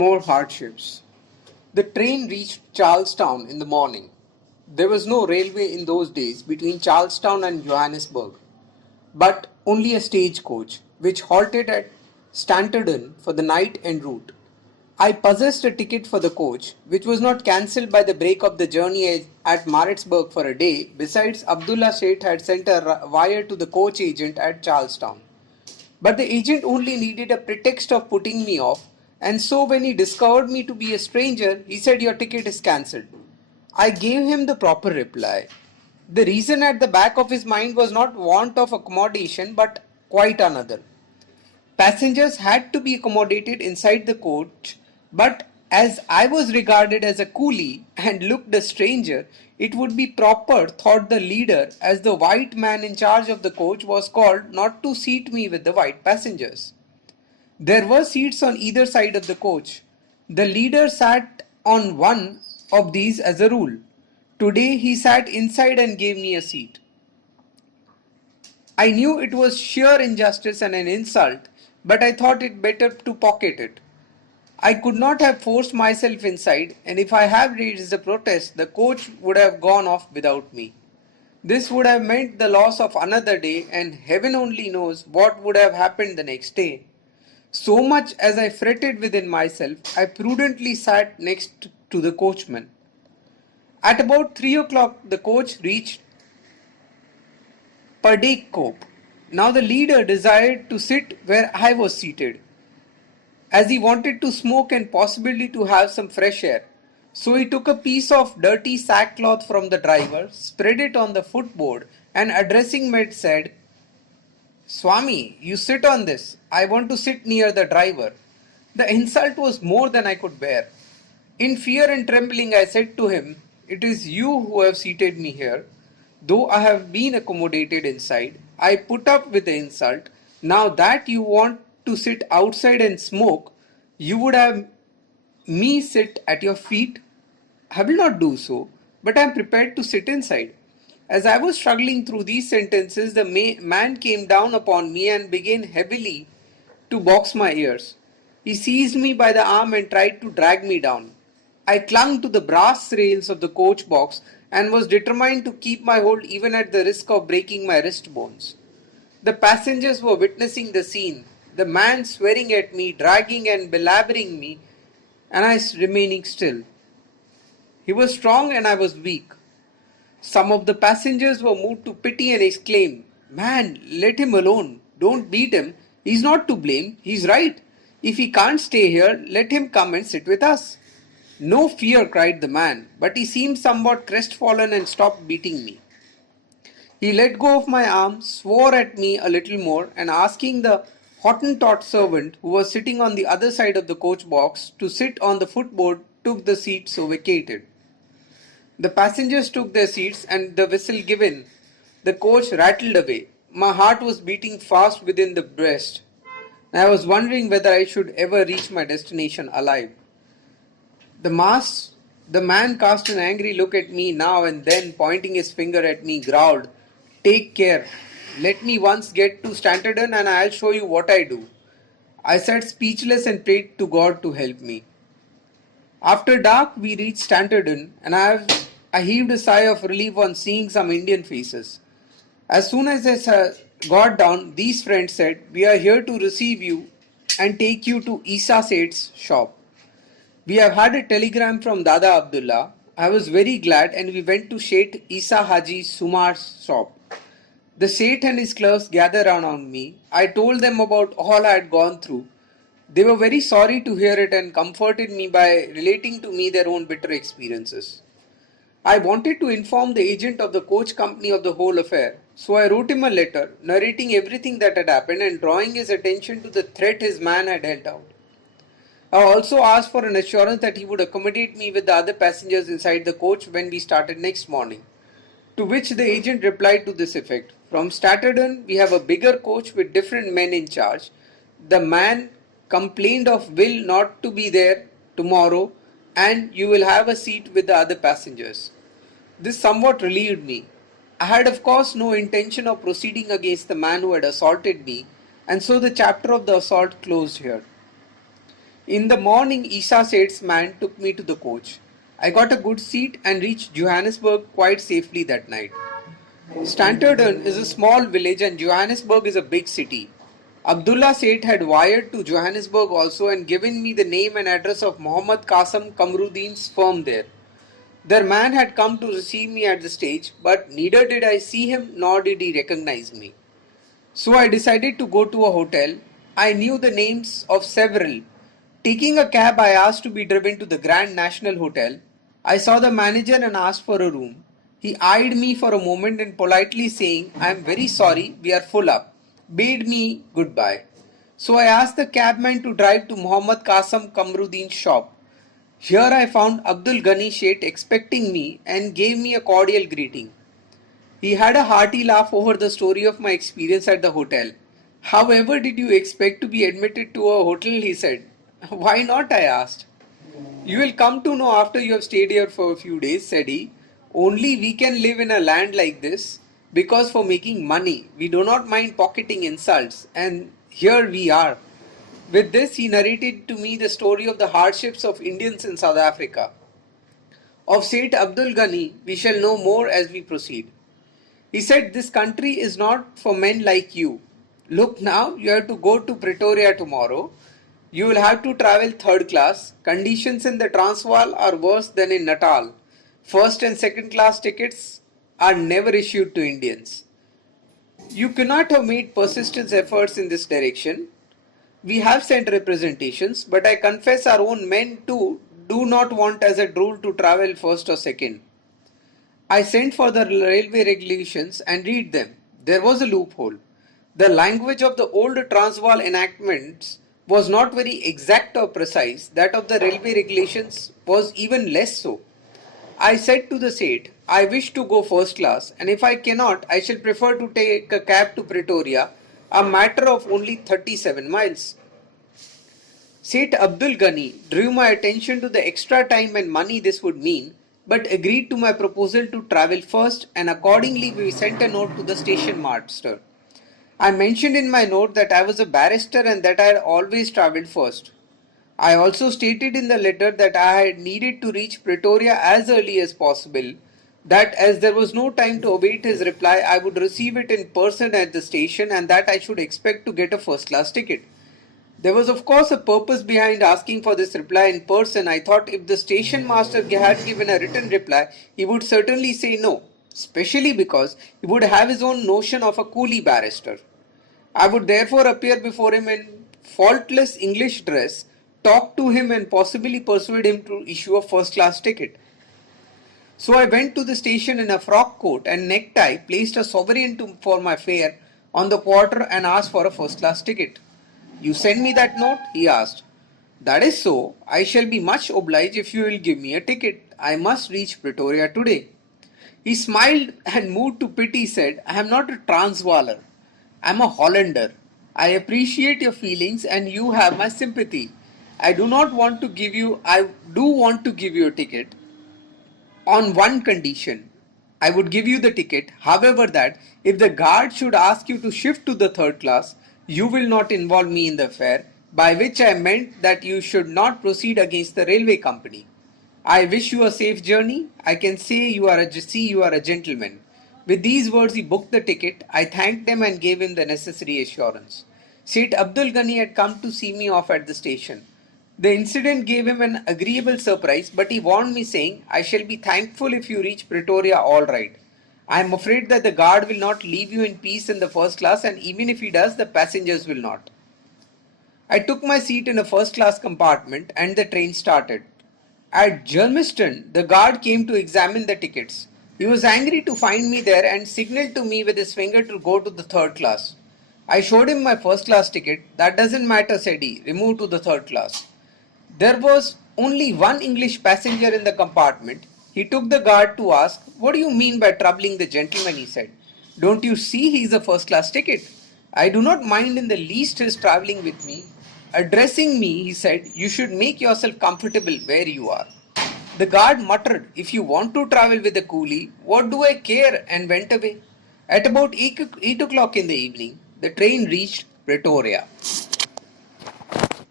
More hardships. The train reached Charlestown in the morning. There was no railway in those days between Charlestown and Johannesburg, but only a stagecoach, which halted at Stanterden for the night en route. I possessed a ticket for the coach, which was not cancelled by the break of the journey at Maritzburg for a day. Besides, Abdullah Sheikh had sent a wire to the coach agent at Charlestown. But the agent only needed a pretext of putting me off, and so when he discovered me to be a stranger, he said, "Your ticket is cancelled." I gave him the proper reply. The reason at the back of his mind was not want of accommodation, but quite another. Passengers had to be accommodated inside the coach, but as I was regarded as a coolie and looked a stranger, it would be proper, thought the leader, as the white man in charge of the coach was called, not to seat me with the white passengers. There were seats on either side of the coach. The leader sat on one of these as a rule. Today he sat inside and gave me a seat. I knew it was sheer injustice and an insult, but I thought it better to pocket it. I could not have forced myself inside, and if I had raised a protest, the coach would have gone off without me. This would have meant the loss of another day, and heaven only knows what would have happened the next day. So much as I fretted within myself, I prudently sat next to the coachman. At about 3 o'clock, the coach reached Perdekop. Now the leader desired to sit where I was seated, as he wanted to smoke and possibly to have some fresh air. So he took a piece of dirty sackcloth from the driver, spread it on the footboard, and addressing me said, "Swami, you sit on this. I want to sit near the driver." The insult was more than I could bear. In fear and trembling, I said to him, "It is you who have seated me here. Though I have been accommodated inside, I put up with the insult. Now that you want to sit outside and smoke, you would have me sit at your feet. I will not do so, but I am prepared to sit inside." As I was struggling through these sentences, the man came down upon me and began heavily to box my ears. He seized me by the arm and tried to drag me down. I clung to the brass rails of the coach box and was determined to keep my hold even at the risk of breaking my wrist bones. The passengers were witnessing the scene, the man swearing at me, dragging and belabouring me, and I remaining still. He was strong and I was weak. Some of the passengers were moved to pity and exclaimed, "Man, let him alone. Don't beat him. He's not to blame. He's right. If he can't stay here, let him come and sit with us." "No fear," cried the man, but he seemed somewhat crestfallen and stopped beating me. He let go of my arm, swore at me a little more, and asking the Hottentot servant, who was sitting on the other side of the coach box, to sit on the footboard, took the seat so vacated. The passengers took their seats, and the whistle given, the coach rattled away. My heart was beating fast within the breast, and I was wondering whether I should ever reach my destination alive. The man cast an angry look at me now and then, pointing his finger at me, growled, "Take care. Let me once get to Stanterden and I'll show you what I do." I sat speechless and prayed to God to help me. After dark, we reached Stanterden, and I heaved a sigh of relief on seeing some Indian faces. As soon as I got down, these friends said, "We are here to receive you and take you to Isa Seth's shop. We have had a telegram from Dada Abdullah." I was very glad, and we went to Sheikh Isa Haji Sumar's shop. The Sheikh and his clerks gathered around me. I told them about all I had gone through. They were very sorry to hear it and comforted me by relating to me their own bitter experiences. I wanted to inform the agent of the coach company of the whole affair, so I wrote him a letter narrating everything that had happened and drawing his attention to the threat his man had held out. I also asked for an assurance that he would accommodate me with the other passengers inside the coach when we started next morning, to which the agent replied to this effect: "From Stanterden we have a bigger coach with different men in charge. The man complained of will not to be there tomorrow, and you will have a seat with the other passengers." This somewhat relieved me. I had of course no intention of proceeding against the man who had assaulted me, and so the chapter of the assault closed here. In the morning, Isa Seth's man took me to the coach. I got a good seat and reached Johannesburg quite safely that night. Stanterden is a small village and Johannesburg is a big city. Abdullah Seth had wired to Johannesburg also and given me the name and address of Mohammed Qasim Kamruddin's firm there. Their man had come to receive me at the stage, but neither did I see him nor did he recognize me. So I decided to go to a hotel. I knew the names of several. Taking a cab, I asked to be driven to the Grand National Hotel. I saw the manager and asked for a room. He eyed me for a moment and politely saying, "I am very sorry, we are full up," bade me goodbye. So I asked the cabman to drive to Muhammad Qasim Kamruddin's shop. Here I found Abdul Ghani Seth expecting me and gave me a cordial greeting. He had a hearty laugh over the story of my experience at the hotel. "However did you expect to be admitted to a hotel?" he said. "Why not?" I asked. "You will come to know after you have stayed here for a few days," said he. "Only we can live in a land like this because for making money we do not mind pocketing insults, and here we are." With this, he narrated to me the story of the hardships of Indians in South Africa. Of Seth Abdul Ghani, we shall know more as we proceed. He said, "This country is not for men like you. Look now, you have to go to Pretoria tomorrow. You will have to travel third class. Conditions in the Transvaal are worse than in Natal. First and second class tickets are never issued to Indians. You cannot have made persistent efforts in this direction. We have sent representations, but I confess our own men too do not want as a rule to travel first or second. I sent for the railway regulations and read them. There was a loophole. The language of the old Transvaal enactments was not very exact or precise. That of the railway regulations was even less so. I said to the Seth, I wish to go first class, and if I cannot, I shall prefer to take a cab to Pretoria, a matter of only 37 miles. Seth Abdul Ghani drew my attention to the extra time and money this would mean, but agreed to my proposal to travel first, and accordingly we sent a note to the station master. I mentioned in my note that I was a barrister and that I had always travelled first. I also stated in the letter that I had needed to reach Pretoria as early as possible, that as there was no time to await his reply, I would receive it in person at the station, and that I should expect to get a first class ticket. There was of course a purpose behind asking for this reply in person. I thought if the station master had given a written reply, he would certainly say no, especially because he would have his own notion of a coolie barrister. I would therefore appear before him in faultless English dress, talk to him and possibly persuade him to issue a first class ticket. So I went to the station in a frock coat and necktie, placed a sovereign for my fare on the porter and asked for a first class ticket. "You send me that note?" he asked. "That is so. I shall be much obliged if you will give me a ticket. I must reach Pretoria today." He smiled and moved to pity said, "I am not a Transvaaler. I am a Hollander. I appreciate your feelings and you have my sympathy. I do want to give you a ticket on one condition. I would give you the ticket, however, that if the guard should ask you to shift to the third class, you will not involve me in the affair, by which I meant that you should not proceed against the railway company. I wish you a safe journey. I can say you are a gentleman." With these words he booked the ticket. I thanked them and gave him the necessary assurance. Seth Abdul Ghani had come to see me off at the station. The incident gave him an agreeable surprise, but he warned me saying, "I shall be thankful if you reach Pretoria all right. I am afraid that the guard will not leave you in peace in the first class, and even if he does, the passengers will not." I took my seat in a first class compartment and the train started. At Germiston, the guard came to examine the tickets. He was angry to find me there and signalled to me with his finger to go to the third class. I showed him my first class ticket. "That doesn't matter," said he. "Remove to the third class." There was only one English passenger in the compartment. He took the guard to ask, "What do you mean by troubling the gentleman?" he said. "Don't you see he is a first class ticket? I do not mind in the least his travelling with me." Addressing me, he said, "You should make yourself comfortable where you are." The guard muttered, "If you want to travel with a coolie, what do I care?" and went away. At about 8 o'clock in the evening, the train reached Pretoria.